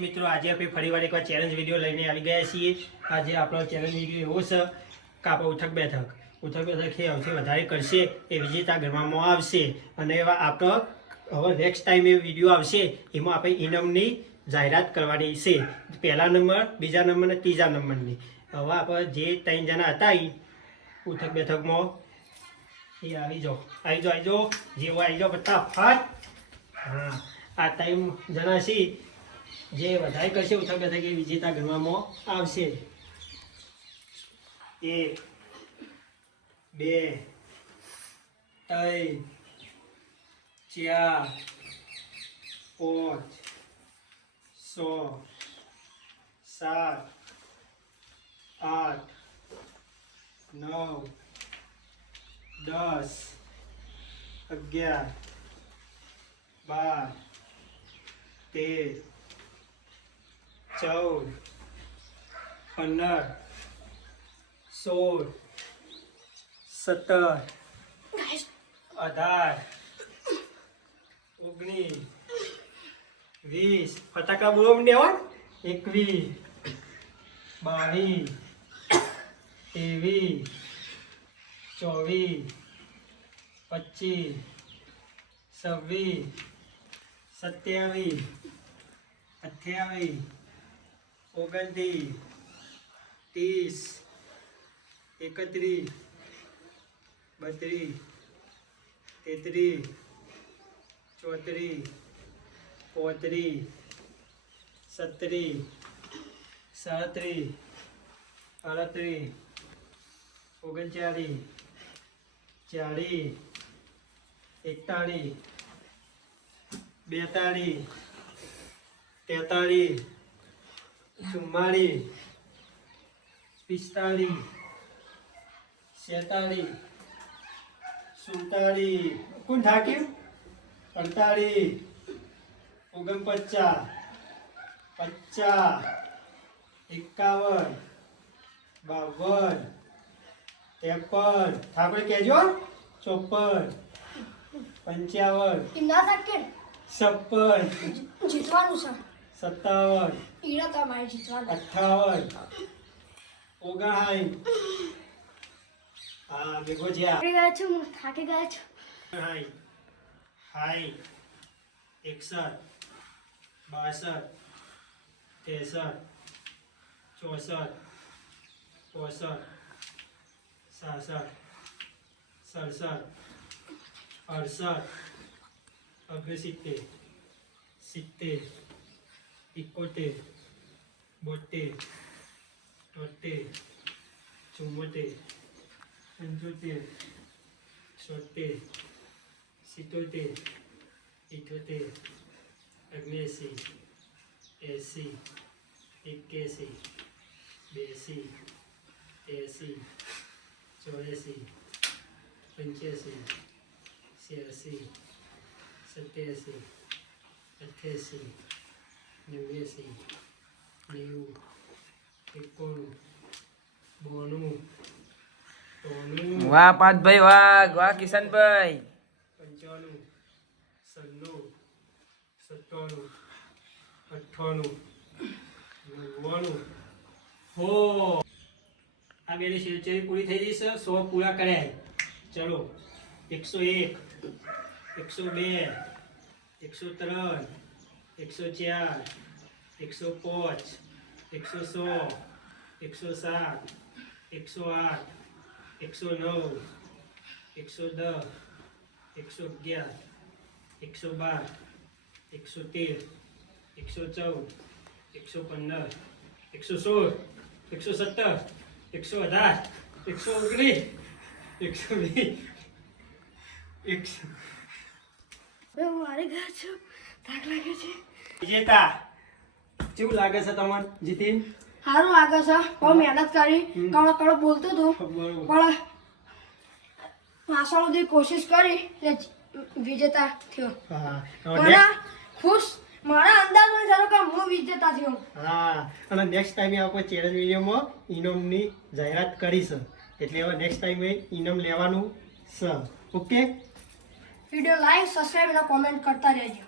મિત્રો આજે આપણે ફરીવાર એકવાર ચેલેન્જ વિડીયો લઈને આવી ગયા છીએ। આજે આપણો ચેલેન્જ વિડીયો એવો છે કે આપણે ઉઠક બેઠક એ સૌથી વધારે કરશે એ વિજેતા ગણવામાં આવશે। અને એવા આપણો હવે નેક્સ્ટ ટાઈમ એ વિડીયો આવશે એમાં આપણે ઇનામની જાહેરાત કરવાની છે, પહેલા નંબર, બીજા નંબર અને ત્રીજા નંબરની। હવે આપણે જે 3 જણા હતા એ ઉઠક બેઠકમાં એ આવી જાઓ જેવો આવી જાઓ ફટાફટ। હા, આ 3 જણા છે જે વધારે કરશે ઉઠક બેઠક એ વિજેતા ગણવામાં આવશે। 1 2 3 4 5 6 7 8 9 10 11 12 13 14 15 16 17 18 19 20 ફટાકા બોલો મને હો 21 22 23 24 25 26 27 28 29 30 31 32 33 34 35 37 37 38 39 40 41 42 43 44 45 46 47 કોણ થાક્યું 48 49 50 51 52 53 થાપડે કહેજો 54 55 ના થાકે 56 જીતવાનું છે 57 ઈરા તમારે જીતવાનું 58 59 હા બેગો જ્યા થાકી ગયા છું હું થાકી ગયા છું હાઈ 61 62 63 64 65 66 67 68 69 70 71 72 73 74 75 76 77 78 79 80 81 82 83 84 85 86 87 88 89 90 91 92 વાહ પાર્થભાઈ, વાહ કિશનભાઈ, 95 96 97 98 99 હો આ બેની શેરચેરી પૂરી થઈ જશે, 100 પૂરા કર્યા। ચલો 101 102 103 104 105 106 107 108 109 110 111 112 113 114 115 116 117 118 119 120 હવે હું હારી ગયા છું, થાક લાગે છે। વિજેતા કેવું લાગે છે તમને જીતીન? સારું લાગે છે, બહુ મહેનત કરી, કડો બોલતો હતો પણ પાછળ સુધી કોશિશ કરી એટલે વિજેતા થયો। મને ખુશ, મારા અંદાજમાં ચાલો કે હું વિજેતા થયો। હા, અને નેક્સ્ટ ટાઈમે આપણે ચેલેન્જ વિડીયોમાં ઇનામની જાહેરાત કરીશું, એટલે હવે નેક્સ્ટ ટાઈમે ઇનામ લેવાનું છે। ઓકે, વિડીયો લાઈક, સબસ્ક્રાઇબ અને કોમેન્ટ કરતા રહેજો।